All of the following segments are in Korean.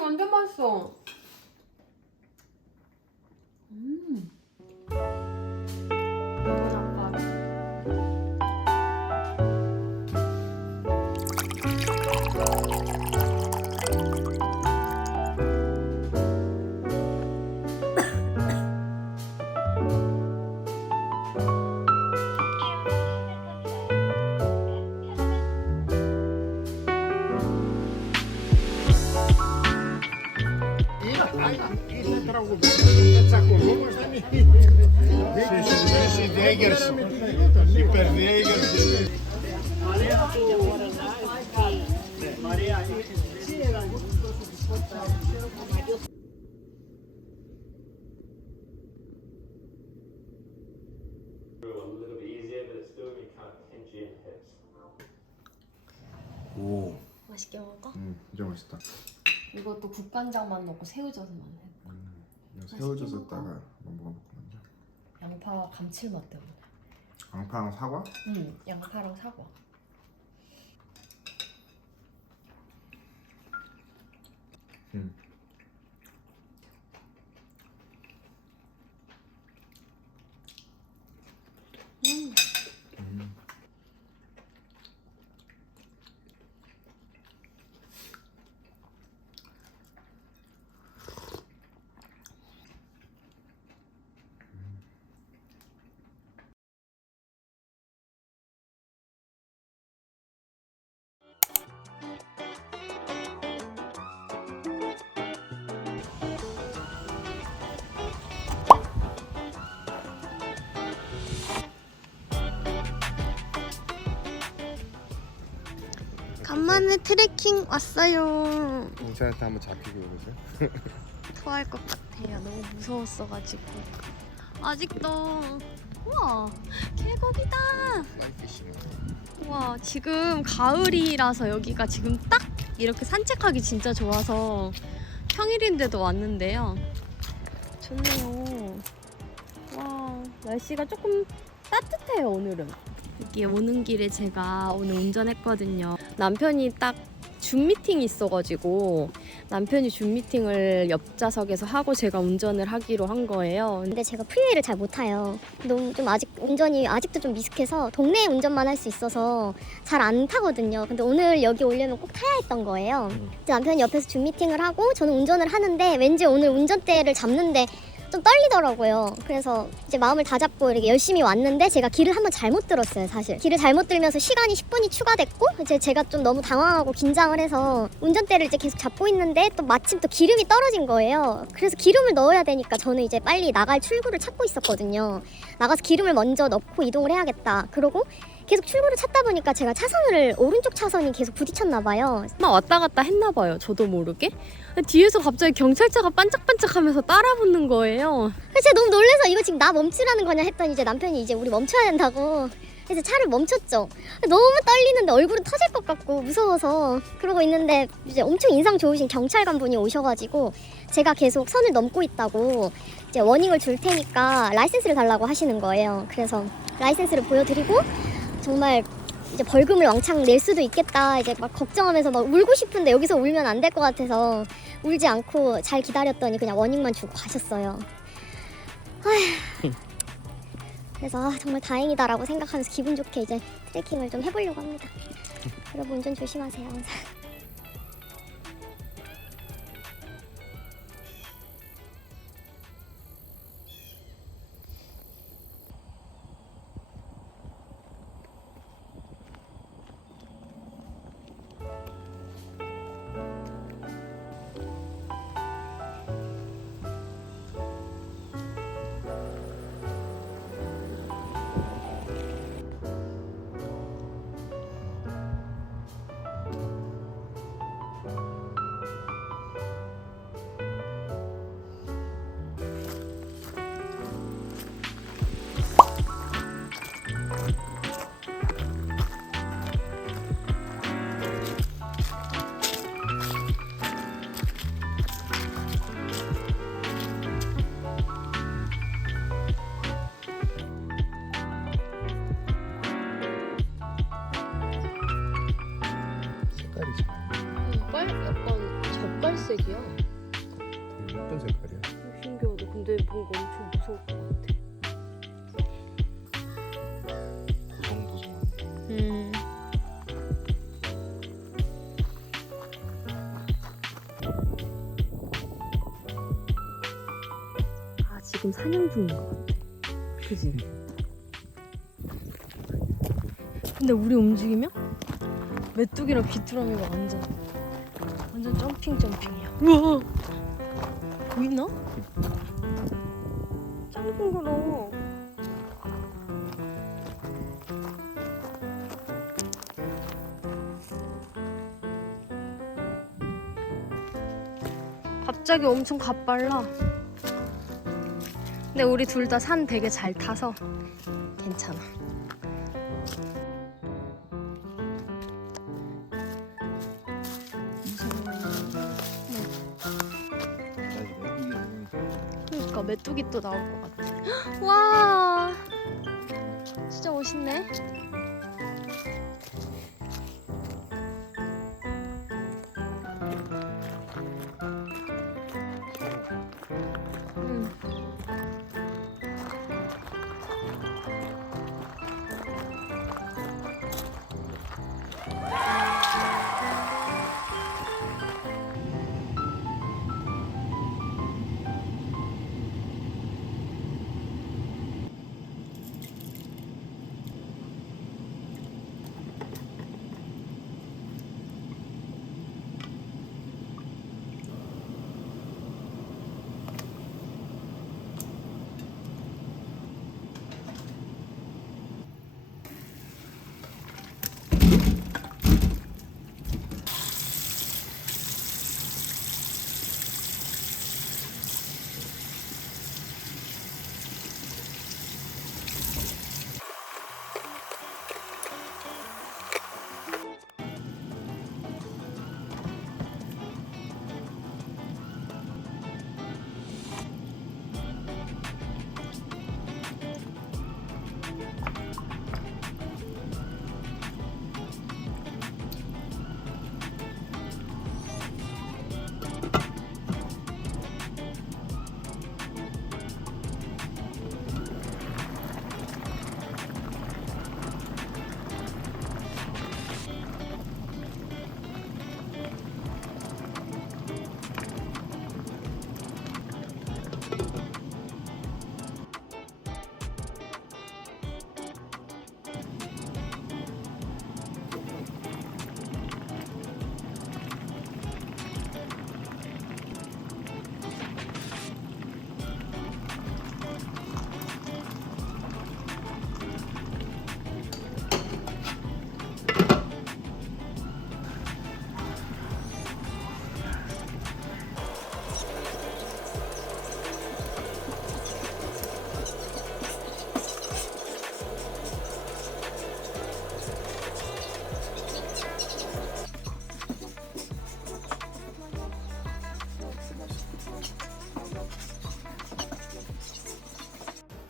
완전 맛있어. 오, 맛있게 먹어? 진짜 맛있다. 이것도 국간장만 넣고 새우젓만 해. 이거 새우젓에다가 한번 먹어볼까 먼저. 양파 감칠맛 때문에. 양파랑 사과? 응, 양파랑 사과. 음. 간만에 트레킹 왔어요. 괜찮한테 한번 잡히고 오세요. 토할 것 같아요. 너무 무서웠어가지고. 아직도 우와 계곡이다. 라이피싱. 우와 지금 가을이라서 여기가 지금 딱 이렇게 산책하기 진짜 좋아서 평일인데도 왔는데요. 좋네요. 와 날씨가 조금 따뜻해요 오늘은. 여기 오는 길에 제가 오늘 운전했거든요. 남편이 딱 줌 미팅이 있어가지고 남편이 줌 미팅을 옆좌석에서 하고 제가 운전을 하기로 한 거예요. 근데 제가 프리웨이를 잘 못 타요. 너무 좀 아직 운전이 아직도 좀 미숙해서 동네 운전만 할 수 있어서 잘 안 타거든요. 근데 오늘 여기 오려면 꼭 타야 했던 거예요. 이제 남편이 옆에서 줌 미팅을 하고 저는 운전을 하는데 왠지 오늘 운전대를 잡는데 좀 떨리더라고요. 그래서 이제 마음을 다잡고 이렇게 열심히 왔는데 제가 길을 한번 잘못 들었어요, 사실. 길을 잘못 들면서 시간이 10분이 추가됐고 이제 제가 좀 너무 당황하고 긴장을 해서 운전대를 이제 계속 잡고 있는데 또 마침 또 기름이 떨어진 거예요. 그래서 기름을 넣어야 되니까 저는 이제 빨리 나갈 출구를 찾고 있었거든요. 나가서 기름을 먼저 넣고 이동을 해야겠다. 그러고 계속 출구를 찾다 보니까 제가 차선을 오른쪽 차선이 계속 부딪혔나 봐요. 막 왔다 갔다 했나 봐요. 저도 모르게. 뒤에서 갑자기 경찰차가 반짝반짝하면서 따라붙는 거예요. 그래서 제가 너무 놀라서 이거 지금 나 멈추라는 거냐 했더니 이제 남편이 이제 우리 멈춰야 된다고 그래서 차를 멈췄죠. 너무 떨리는데 얼굴은 터질 것 같고 무서워서 그러고 있는데 이제 엄청 인상 좋으신 경찰관 분이 오셔가지고 제가 계속 선을 넘고 있다고 이제 워닝을 줄 테니까 라이센스를 달라고 하시는 거예요. 그래서 라이센스를 보여드리고 정말 이제 벌금을 왕창 낼 수도 있겠다 이제 막 걱정하면서 막 울고 싶은데 여기서 울면 안 될 것 같아서 울지 않고 잘 기다렸더니 그냥 워닝만 주고 가셨어요. 아휴. 그래서 정말 다행이다라고 생각하면서 기분 좋게 이제 트레킹을 좀 해보려고 합니다. 여러분 운전 조심하세요. 항상. 색이야. 되게 예쁜 색깔이야. 신기하다. 근데 뭔가 엄청 무서울 것 같아. 보송보송한. 아, 지금 사냥 중인 것 같아. 그지? 근데 우리 움직이면 메뚜기랑 귀뚜라미가 완전 점핑이야. 우와! 보이나? 짱 징그러워. 갑자기 엄청 가빨라. 근데 우리 둘 다 산 되게 잘 타서 괜찮아. 그러니까 메뚜기 또 나올 것 같아. 와, 진짜 멋있네. 응.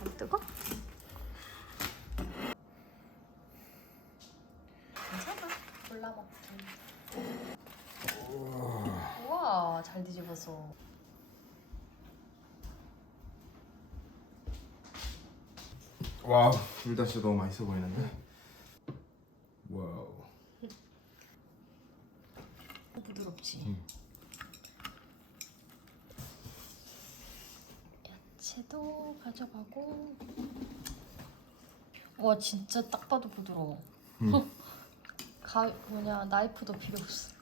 안 뜨거? 괜찮아. 골라먹기. 우와, 잘 뒤집었어. 와, 둘 다 진짜 너무 맛있어 보이는데. 와우. 부드럽지. 야채도 가져가고. 와, 진짜 딱 봐도 부드러워. 나이프도 필요 없어.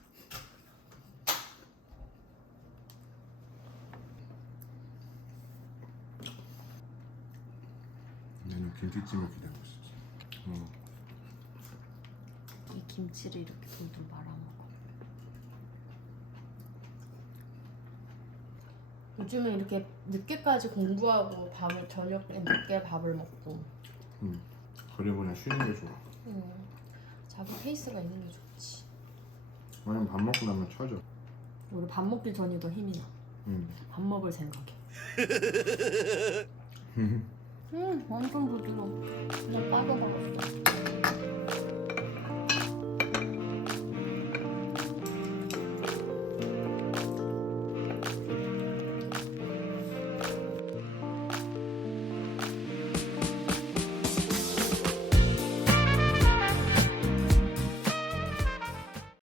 나는 김치찜을 기대하고 있었지. 이 김치를 이렇게 돌돌 말아먹어. 요즘은 이렇게 늦게까지 공부하고 저녁에 늦게 밥을 먹고. 그래 그냥 쉬는 게 좋아. 자기 페이스가 있는 게 좋지. 왜냐면 밥 먹고 나면 처져. 우리 밥 먹기 전이 더 힘이 나. 밥 먹을 생각에. 완전 부드러워. 그냥 빠져나갔어.